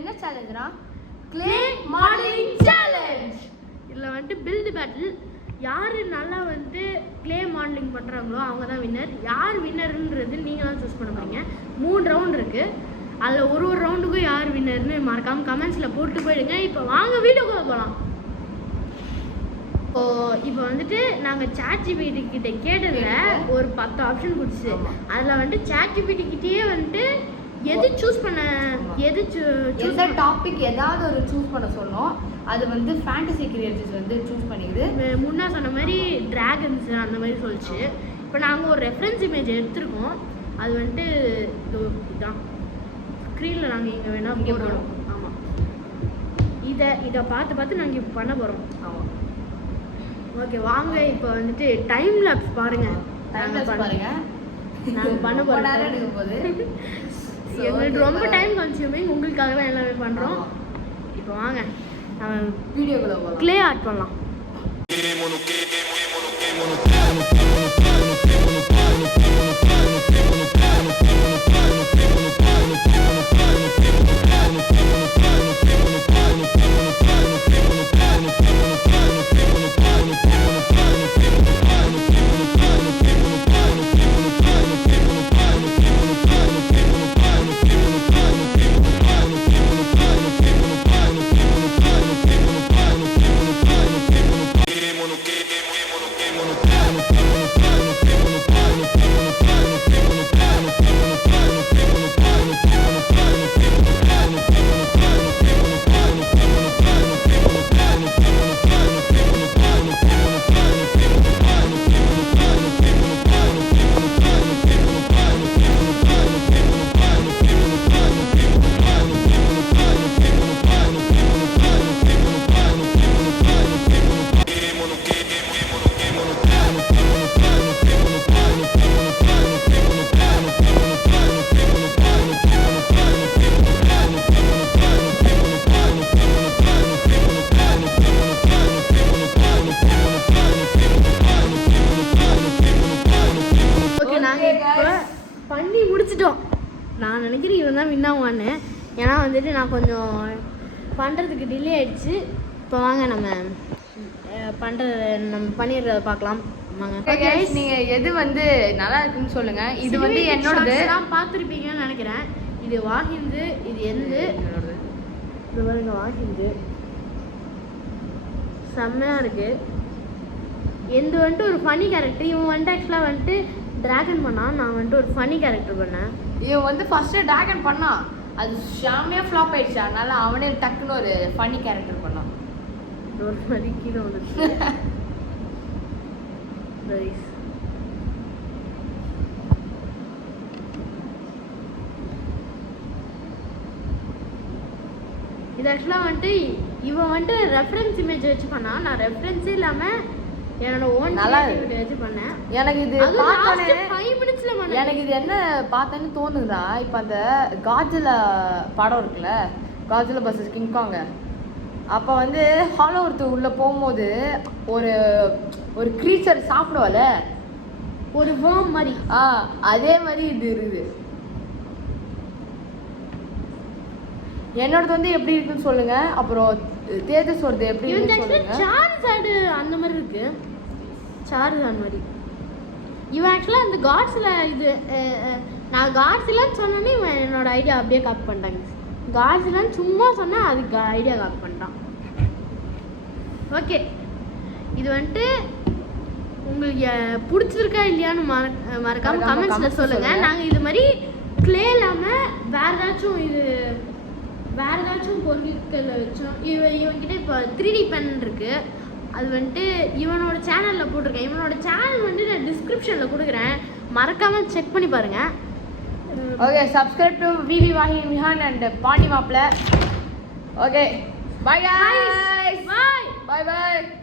என்ன சேலஞ்சுனா clay modelling challenge. இதில் வந்துட்டு பில்டு பேட்டில். யார் நல்லா வந்துட்டு க்ளே மாடலிங் பண்ணுறாங்களோ அவங்க தான் வின்னர். யார் வின்னருன்றது நீங்கள் தான் சூஸ் பண்ண போறீங்க. 3 ரவுண்ட் இருக்குது. அதில் ஒரு ரவுண்டுக்கும் யார் வின்னர்னு மறக்காமல் கமெண்ட்ஸில் போட்டு போயிடுங்க. இப்போ வாங்க வீடியோக்குள்ளே போகலாம். இப்போ வந்துட்டு நாங்கள் ChatGPT கிட்ட கேட்டதில் ஒரு 10 ஆப்ஷன் கொடுத்துச்சு. அதில் வந்துட்டு ChatGPT கிட்டேயே வந்துட்டு எது சூஸ் பண்ண எந்த டாபிக் ஏதாவது ஒரு சூஸ் பண்ண சொன்னோம். அது வந்து ஃபேண்டசி கிரியேட்டர்ஸ் வந்து சூஸ் பண்ணிக்குது. முன்னா சொன்ன மாதிரி டிராகன்ஸ் அந்த மாதிரி சொல்லிச்சு. இப்போ நாங்கள் ஒரு ரெஃபரன்ஸ் இமேஜ் எடுத்துருக்கோம். அது வந்துட்டு இதுதான் ஸ்க்ரீனில் நாங்கள் இங்கே வேணால் போடுறோம். ஆமாம், இதை பார்த்து நாங்கள் இப்போ பண்ண போகிறோம். ஆமாம், ஓகே வாங்க. இப்போ வந்துட்டு டைம் லேப்ஸ் பாருங்கள். நாங்கள் பண்ண போகிறோம். எடுக்கும் போது எங்களுக்கு ரொம்ப டைம் கன்சியூமிங். உங்களுக்காக தான் எல்லாமே பண்ணுறோம். இப்போ வாங்க வீடியோக்குள்ள போகலாம். க்ளே ஆர்ட் பண்ணலாம். பண்ணி முடிச்சிட்டோம். நான் நினைக்கிறேன் இவன் தான் வின்னாவான்னு. ஏன்னா வந்துட்டு நான் கொஞ்சம் பண்ணுறதுக்கு டிலே ஆயிடுச்சு. இப்போ வாங்க நம்ம பண்ணிடுறத பார்க்கலாம். வாங்க. நீங்கள் எது வந்து நல்லா இருக்குன்னு சொல்லுங்கள். இது வந்து என்னோடது பார்த்துருப்பீங்கன்னு நினைக்கிறேன். இது வாஹிந்து, இது எந்து இது பாருங்க. வாஹிந்து செம்மையாக இருக்குது. எந்த வந்துட்டு ஒரு ஃபனி கேரக்டர். இவன் வந்துட்டு ஆக்சுவலாக வந்துட்டு ட்ராகன் பண்ணான். நான் வந்துட்டு ஒரு ஃபனி கேரக்டர் பண்ணேன். இவன் வந்து ஃபஸ்ட்டு ட்ராகன் பண்ணான். அது செம்மையாக ஃப்ளாப் ஆயிடுச்சு. அதனால அவனே டக்குன்னு ஒரு ஃபனி கேரக்டர் பண்ணான். ஒரு மாதிரி கீழே வந்துச்சு. இது ஆக்சுவலாக வந்துட்டு இவன் வந்துட்டு ரெஃபரன்ஸ் இமேஜ் வச்சு பண்ணான். நான் ரெஃபரன்ஸே இல்லாமல் என்னோட ஓன் நல்லா வச்சு பண்ணேன். எனக்கு இது பார்த்தோன்னே 5 மினிட்ஸ்ல பண்ணேன். எனக்கு இது என்ன பார்த்தேன்னு தோணுதுன்னா, இப்போ அந்த காட்ஜிலா படம் இருக்குல்ல, காட்ஜிலா பர்சஸ் கிங்காங்க. அப்போ வந்து ஹாலோ ஒருத்தர் உள்ளே போகும்போது ஒரு க்ரீச்சர் சாப்பிடுவல, ஒரு வேர்ம் மாதிரி. அதே மாதிரி இது இருக்குது. என்னோடது வந்து எப்படி இருக்குன்னு சொல்லுங்க. அப்புறம் தேஜஸ் வருது எப்படி இருக்குன்னு சொல்லுங்க. சார்ஜார்டு அந்த மாதிரி இருக்கு. சார்ஜார்டு மாதிரி. இவன் ஆக்சுவலாக அந்த காட்ஸில் இது நான் காட்ஸிலான்னு சொன்னோன்னே இவன் என்னோட ஐடியா அப்படியே காப்பி பண்ணிட்டாங்க. காட்ஸிலான்னு சும்மா சொன்னால் அதுக்கு ஐடியா காப்பி பண்ணிட்டான். ஓகே, இது வந்துட்டு உங்களுக்கு பிடிச்சிருக்கா இல்லையான்னு மறக்காம கமெண்ட்ஸில் சொல்லுங்கள். நாங்கள் இது மாதிரி க்ளே இல்லாமல் வேறு ஏதாச்சும் பொருட்களை வச்சோம். இவன்கிட்ட இப்போ 3D பென் இருக்குது. அது வந்துட்டு இவனோட சேனலில் போட்டிருக்கேன். இவனோட சேனல் வந்து நான் டிஸ்கிரிப்ஷனில் கொடுக்குறேன். மறக்காமல் செக் பண்ணி பாருங்கள். Okay, subscribe to Vivi Vahin Vihaan and Pandi Mappilla. Okay, bye guys. Bye. Bye bye.